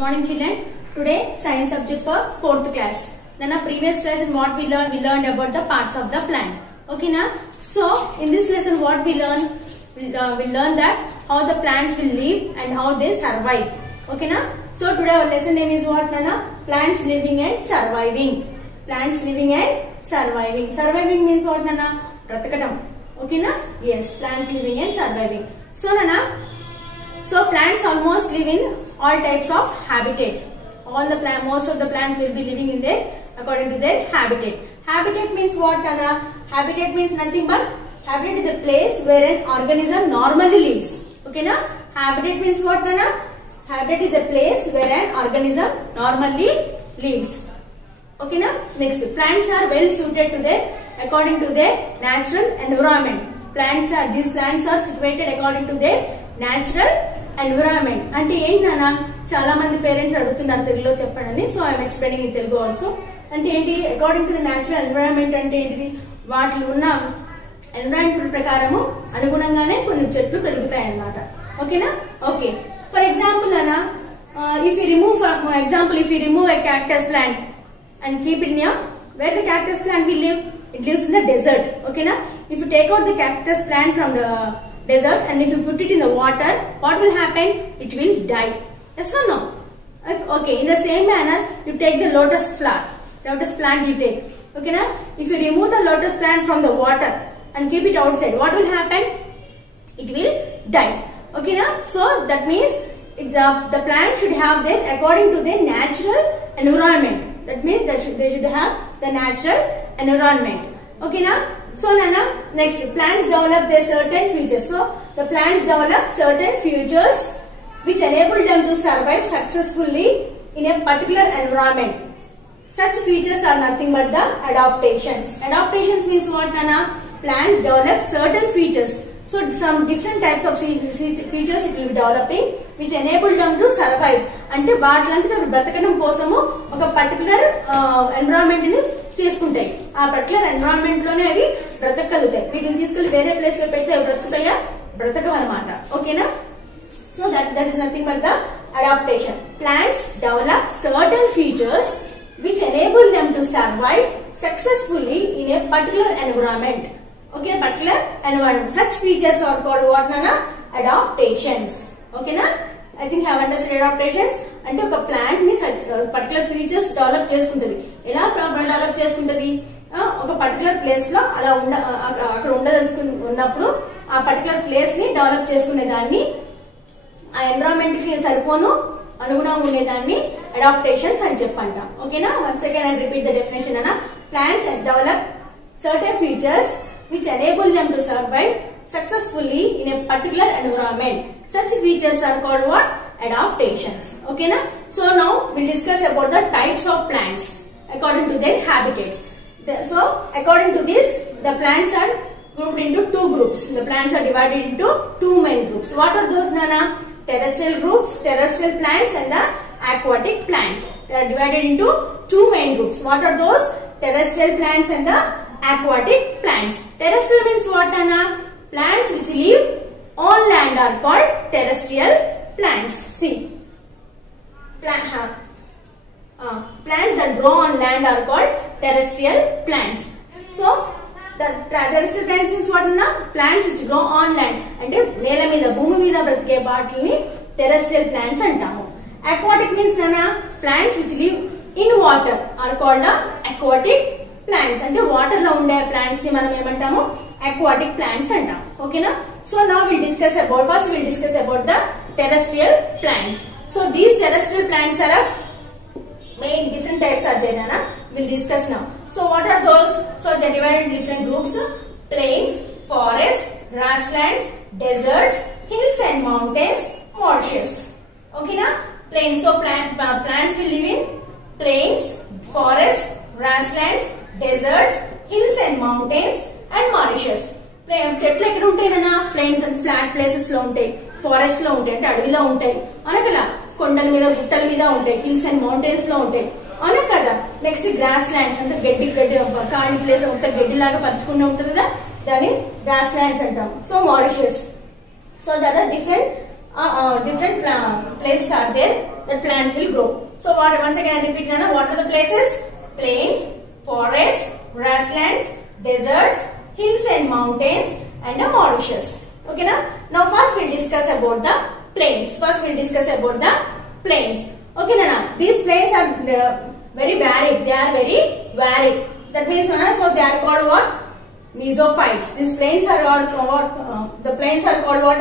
morning children. Today science subject for 4th class. Then our previous lesson what we learned about the parts of the plant. Okay na? So in this lesson what we learn that how the plants will live and how they survive. Okay na? So today our lesson name is what Nana? Plants living and surviving. Plants living and surviving. Surviving means what Nana? Bratakadam. Okay na? Yes, plants living and surviving. So Nana, so plants almost live in all types of habitats. Most of the plants will be living in their according to their habitat. Habitat means what, Nana? Habitat means nothing but habitat is a place where an organism normally lives. Okay na? Habitat means what, Nana? Habitat is a place where an organism normally lives. Okay na? Next, plants are well suited to their according to their natural environment. These plants are situated according to their natural environment. అంటే ఏంటి నాన్న, చాలా మంది parents అడుగుతున్నారు తెలుగులో చెప్పండి. So I'm explaining in Telugu also. అంటే ఏంటి according to the natural environment అంటే ఏంటిది, వాటిలో ఉన్న ఎన్విరాన్మెంట్ ప్రకారము అనుగుణంగానే కొన్ని చెట్లు పెరుగుతాయి అన్నమాట. ఓకేనా? ఓకే. ఫర్ ఎగ్జాంపుల్ నాన్న, if you remove a cactus plant and keep it near where the cactus plant will live, it lives in the desert. Okay na? If you take out the cactus plant from the desert and if you put it in the water, what will happen? It will die. Yes or no? Okay. In the same manner, you take the lotus plant you take. Okay na? If you remove the lotus plant from the water and keep it outside, what will happen? It will die. Okay na? So that means the plant should have their according to their natural environment. That means they should have the natural environment. Okay na? So Nana, next, plants develop their certain features. So the plants develop certain features which enable them to survive successfully in a particular environment. Such features are nothing but the adaptations. Adaptations means what, Nana? Plants develop certain features. So some different types of features it will be developing which enable them to survive. అంటే వాటిలంతా బ్రతకడం కోసము ఒక particular environment ని చేసుకుంటాయి. ఆ particular environment లోనే అవి బ్రతకగలుగుతాయి. వీటిని తీసుకెళ్లి వేరే ప్లేస్ లో పెడితే బ్రతుకుతాయా? బ్రతకం అన్నమాట. ఓకేనా? So that is nothing but the adaptation. Plants develop certain features which enable them to survive successfully in a particular environment. Okay, particular environment. Such features are called what, Nana? Adaptations. Okay na? I think you have understood adaptations. అంటే ఒక plant ని particular features develop చేసుకుంటది. ఎలా develop చేసుకుంటది? ఒక particular place లో అలా అక్కడ ఉన్నప్పుడు ఆ పర్టికులర్ ప్లేస్ ని డెవలప్ చేసుకునే దాన్ని, ఆ ఎన్విరాన్మెంట్ కి సరిపోను అనుగుణంగా ఉండేదాన్ని అడాప్టేషన్స్ అని చెప్పంట. ఓకేనా? Once again I repeat the definition అన్న. Plants develop certain features which enable them to survive successfully in a particular environment. Such features are called what? Adaptations. Okay na? So now we'll discuss about the types of plants according to their habitats. So according to this, the plants are grouped into two groups. The plants are divided into two main groups. What are those, Nana? Terrestrial groups, terrestrial plants and the aquatic plants. They are divided into two main groups. What are those? Terrestrial plants and the aquatic plants. Terrestrial means what, Nana? Plants which live on land are called terrestrial plants. See, plants that grow on land are called terrestrial plants. So the terrestrial plants means what, Nana? Plants which grow on land. అంటే నేల మీద, భూమి మీద బ్రతికే వాటిని terrestrial plants అంటాము. Aquatic means, Nana? Plants which live in water are called aquatic plants. అంటే water లో ఉండే ప్లాంట్స్ ని మనం ఏమంటాము? aquatic plants అంటాం. ఓకేనా? So now we'll discuss about the terrestrial plants. So these terrestrial plants are of main different types are there, Nana? We'll discuss now. So what are those? So they're divided in different groups: plains, forests, grasslands, deserts, hills and mountains, marshes. Okay na? Plains. So plants will live in plains, forests, grasslands, deserts, hills and mountains and marshes. చెట్లు ఎక్కడ ఉంటాయి నాన్న? Plains and flat places లో ఉంటాయి, forest లో ఉంటాయి, అంటే అడవిలో ఉంటాయి, అనకలా కొండల మీద గుట్టల మీద ఉంటాయి, హిల్స్ అండ్ మౌంటైన్స్ లో ఉంటాయి, అవునా కదా? నెక్స్ట్ గ్రాస్ ల్యాండ్స్ అంటే గడ్డి ఖాళీ ప్లేస్ అంతా గడ్డి లాగా పరుచుకుని ఉంటుంది కదా, దాన్ని గ్రాస్ ల్యాండ్స్ అంటాం. So Mauritius. So that are different places are there the plants will grow. So once again I repeat, Nana, what are the places? Plains, forest, grasslands, deserts, hills and mountains, and the marshes. Okay, now first we'll discuss about the plains. Okay, Nana, these plains are very varied. They are very varied. That means, Nana, so they are called what? Mesophytes. These plains are called the plains are called what?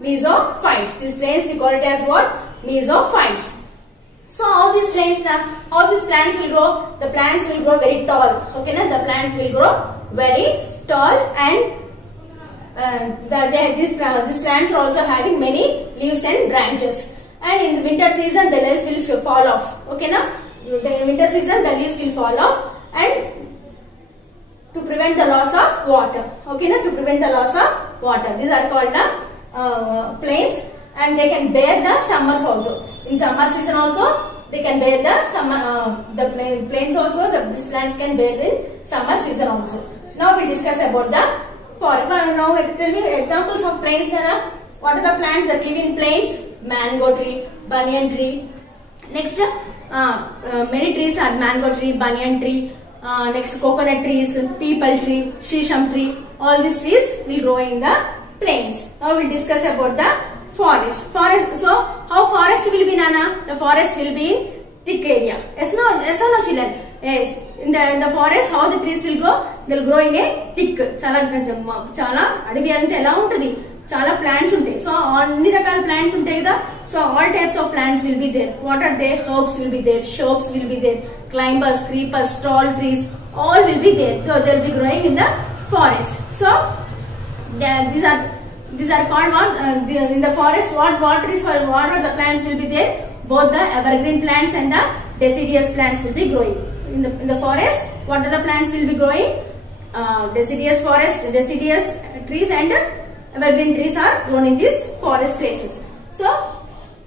Mesophytes. These plains we call it as what? Mesophytes. So how these plants will grow? The plants will grow very tall. Okay, na? The plants will grow very tall, and these plants are also having many leaves and branches. And in the winter season, the leaves will fall off. Okay, na? In winter season, the leaves will fall off, and to prevent the loss of water. Okay, na? To prevent the loss of water. These are called the plains, and they can bear the summers also. In summer season also, they can bear the summer. The plains also. These plants can bear in summer season also. Now we discuss about the forest. Now tell me examples of plains. What are the plants that live in plains? Mango tree, banyan tree. Next, many trees are mango tree, banyan tree. Next, coconut trees, peepal tree, shisham tree. All these trees will grow in the plains. Now we will discuss about the forest. So how forest will be, Nana? The forest will be in thick area. Yes or no, children? Yes. In the forest, how the trees will go? They will grow in a thick. Chala advi ante ela untadi. Chala plants untayi. So anni rakala plants untayi kada. So all types of plants will be there. What are they? Herbs will be there. Shrubs will be there. Climbers, creepers, tall trees, all will be there. So they will be growing in the forest. So these are called what? In the forest, what are the plants will be there? Both the evergreen plants and the deciduous plants will be growing. In the forest, what are the plants will be growing? Deciduous trees and evergreen trees are grown in these forest places. So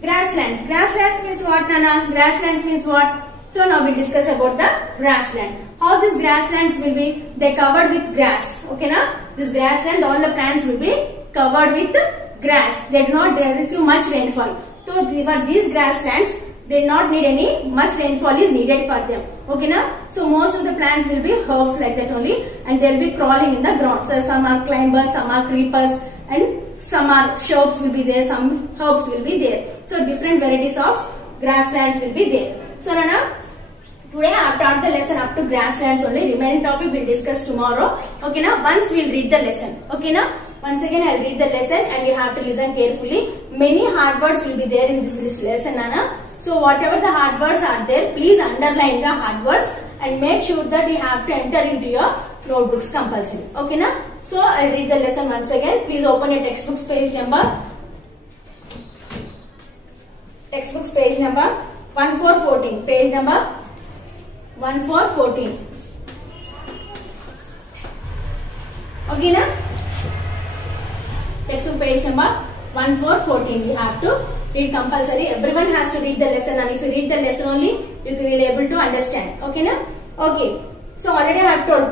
grasslands. Grasslands means what, Nana? Grasslands means what? So now we'll discuss about the grassland. How these grasslands will be? They covered with grass. Okay, na? This grassland, all the plants will be covered with grass. They do not receive much rainfall. So for these grasslands, they do not need any much rainfall is needed for them. Okay, na? So most of the plants will be herbs like that only, and they will be crawling in the ground. So some are climbers, some are creepers, and some are shrubs will be there, some herbs will be there. So different varieties of grasslands will be there. So Nana, today I have taught the lesson up to grasslands only. Remaining topic we will discuss tomorrow. Okay, na? Once we will read the lesson. Okay, na? Once again I will read the lesson and you have to listen carefully. Many hard words will be there in this lesson, Nana. So whatever the hard words are there, please underline the hard words and make sure that you have to enter into your notebooks compulsory. Okay, na? So I will read the lesson once again. Please open your textbooks page number 1414. Page number 1414. Okay, na? Textbook page number 1414. You have to read compulsory. Everyone has to read the lesson, and if you read the lesson only, you will be able to understand. Okay, na? Okay. So already I have told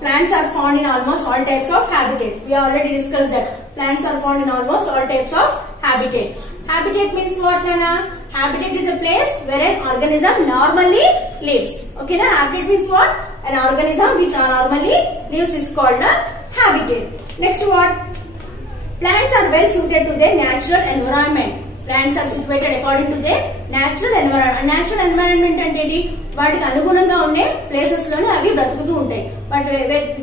plants are found in almost all types of habitats. We have already discussed that plants are found in almost all types of habitats. Habitat means what, Nana? Habitat is a place where an organism normally lives. Okay, na? Habitat means what? An organism which normally lives is called a habitat. Next, what? Plants are well suited to their natural environment. Plants are situated according to their natural environment. Natural environment అంటే వాటికి అనుగుణంగా ఉండే places లోనే అవి బ్రతుకుతూ ఉంటాయి. But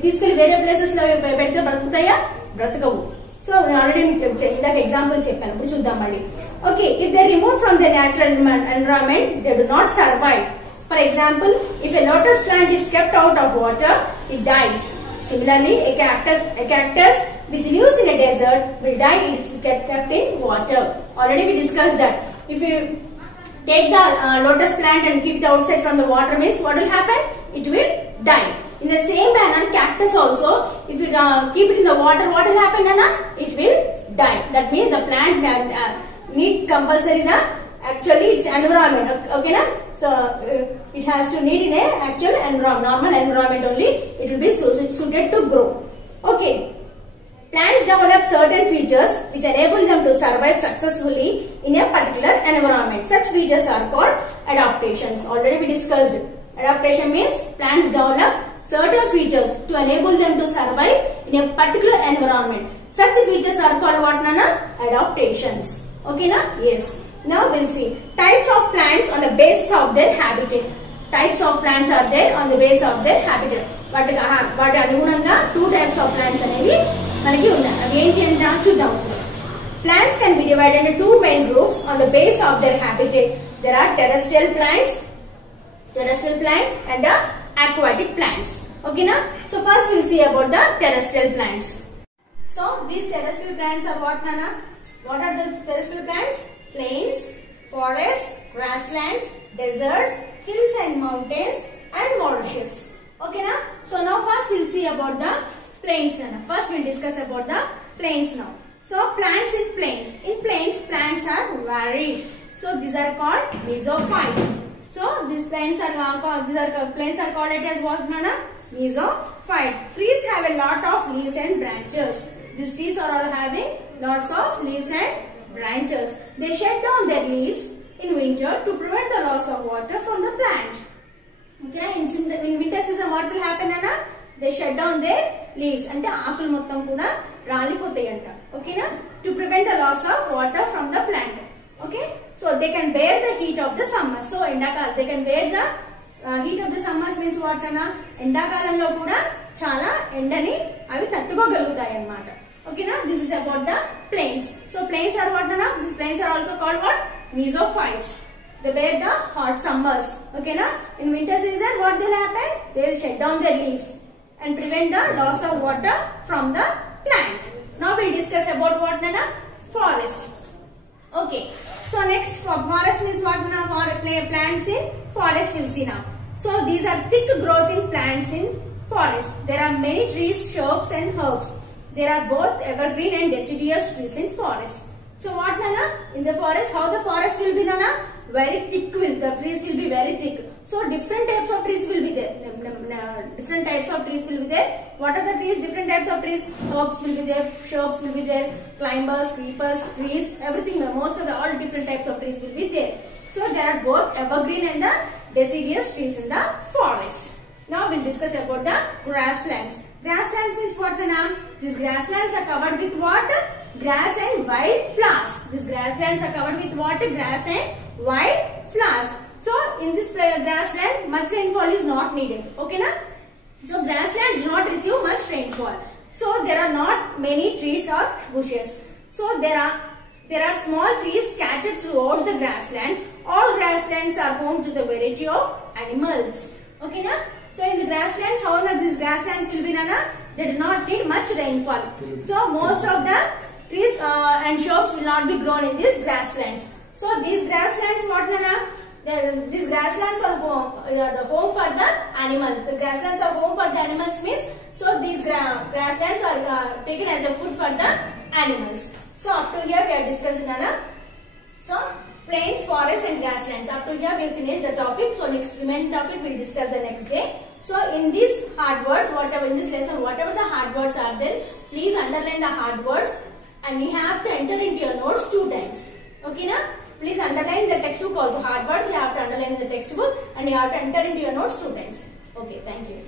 తీసుకెళ్లి వేరే ప్లేసెస్ లో పెడితే బ్రతుకుతాయా? బ్రతకవు. సో ఆల్రెడీ ఇందాక ఎగ్జాంపుల్ చెప్పాను. ఇప్పుడు చూద్దాం మళ్ళీ. Okay, if they remove from the natural environment, they do not survive. For example, if a lotus plant is kept out of water, it dies. Similarly, a cactus which lives in a desert will die if kept in water. Already we discussed that. If you take the lotus plant and keep it outside from the water, means what will happen? It will die. In the same manner, cactus also, if you keep it in the water, what will happen, Nana? It will die. That means the plant need compulsory the actually its environment. Okay, na? So it has to need in a actual environment, normal environment only. It will be suited to grow. Okay. Plants develop certain features which enable them to survive successfully in a particular environment. Such features are called adaptations. Already we discussed. Adaptation means plants develop certain features to enable them to survive in a particular environment. Such features are called what, Nana? Adaptations. Okay, na? Yes. Now we'll see types of plants on the basis of their habitat. Types of plants are there on the basis of their habitat. వాటి అనుగుణంగా 2 types of plants అనేవి మనకి ఉన్నాయి. అవి ఏంటి అంటే చూద్దాం. Plants can be divided into 2 main groups on the basis of their habitat. There are terrestrial plants and the aquatic plants. Okay, na? So first we'll see about the terrestrial plants. So these terrestrial plants are what, Nana? What are the terrestrial plants? Plains, forests, grasslands, deserts, hills and mountains, and marshes. Okay, na? So now first we'll see about the plains, Nana. First we'll discuss about the plains now. So plants in plains. In plains, plants are varied. So these are called mesophytes. So these plants are called it as what, Nana? Mesophytes. Trees have a lot of leaves and branches. These trees are all having lots of leaves and branches. They shed down their leaves in winter to prevent the loss of water from the plant. Okay, in winter season what will happen, Nana? They shut down their leaves. Ante aakulu mottam kuda ralipothayanta. Okay, na? To prevent the loss of water from the plant. Okay, so they can bear the heat of the summer. So they can bear the heat of the summers means what, Nana? Endakalamlo kuda chala endani avi tattukogalugutayi annamata. Okay, na? This is about the plains. So plains are what, Nana? These plains are also called what? Mesophytes. They bear the hot summers. Okay, na? In winter season what will happen? They will shut down their leaves and prevent the loss of water from the plant. Now we will discuss about what, Nana? Forest. Okay, so next forest means what, Nana? Plants in forest we'll see now. So these are thick growing plants in forest. There are many trees, shrubs and herbs. There are both evergreen and deciduous trees in forest. So what, Nana? In the forest, how the forest will be, Nana? Very thick. The trees will be very thick. So different types of trees will be there. Different types of trees will be there. What are the trees? Different types of trees. Herbs will be there. Shrubs will be there. Climbers, creepers, trees, everything. Most of the all different types of trees will be there. So there are both evergreen and the deciduous trees in the forest. Now we'll discuss about the grasslands. Grasslands means what, Nana? These grasslands are covered with what? Grass and wild flowers. These grasslands are covered with what? Grass and wild flowers. So in this grassland, much rainfall is not needed. Okay, na? So grasslands do not receive much rainfall. So there are not many trees or bushes. So there are small trees scattered throughout the grasslands. All grasslands are home to the variety of animals. Okay, na? So in the grasslands, how these grasslands will be, Nana? They do not need much rainfall. So most of the trees and shrubs will not be grown in these grasslands. So these grasslands, what, Nana? These grasslands are the home for the animals. The grasslands are home for the animals means, so these grasslands are taken as a food for the animals. So up to here we have discussed, Nana. So plains, forests and grasslands. Up to here we have finished the topic. So next remaining topic we will discuss the next day. So in these hard words, in this lesson, whatever the hard words are there, please underline the hard words and you have to enter into your notes 2 times. Okay, na? Please underline the textbook also. Hard words you have to underline in the textbook and you have to enter into your notes 2 times. Okay, thank you.